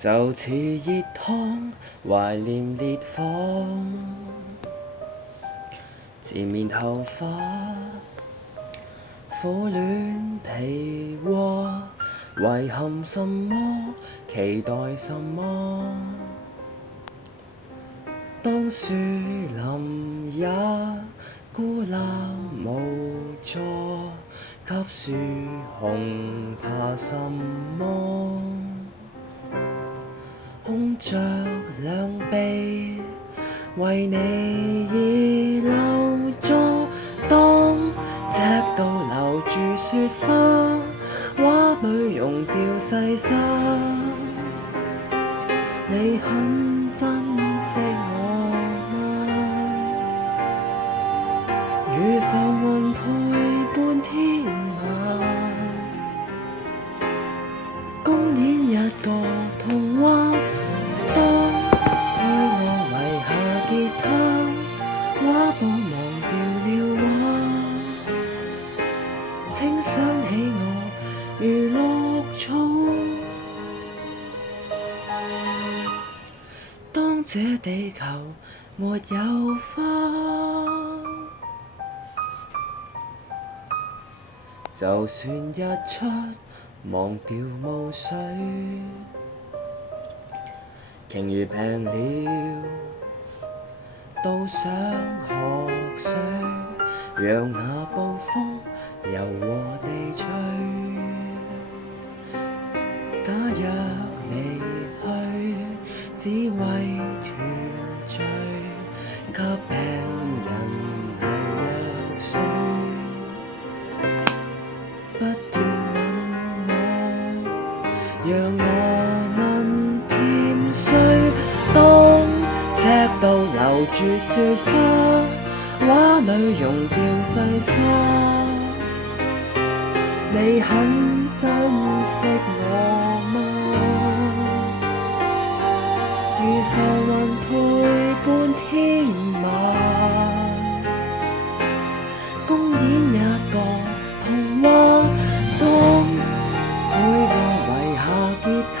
就似熱湯，懷念烈火，纏綿頭髮，苦戀皮禍，遺憾什麼，期待什麼？當樹林也孤立無助，給樹熊怕什麼？空着兩臂，為你而留座。當赤道留住雪花，畫裏溶掉細沙。你很珍惜我嗎？如浮雲陪伴天馬，公演一個童話。當配我遺下吉他，畫布忘掉了畫，請想起我如綠草。當這地球沒有花，就算日出忘掉霧水，鯨魚病了都想喝水，讓那暴風柔和地吹。假若離去，只為團聚，給病人流藥水，不斷吻我，讓我能甜睡。當赤道留住雪花，畫裏溶掉細沙，你很珍惜我嗎？如浮雲陪伴天馬，公演一個童話。當配我遺下吉他，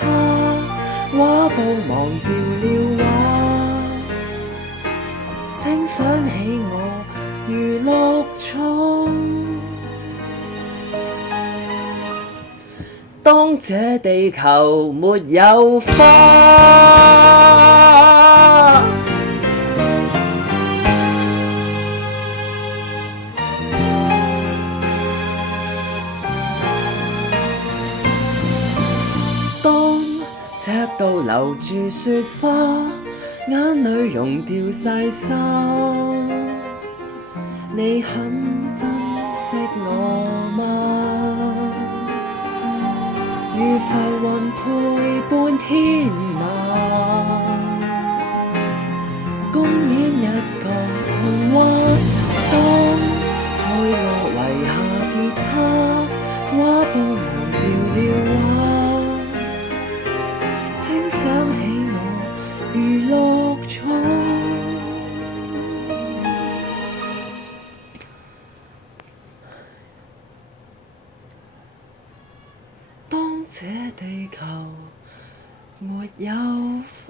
畫布忘掉了畫，請想起我如綠草。當這地球沒有花，當赤道留住雪花，眼裏溶掉細沙，你很珍惜我嗎？如浮雲陪伴天馬，公演一個童話。當配我遺下吉他，畫布忘掉了畫，請想起我如綠草。當這地球沒有花。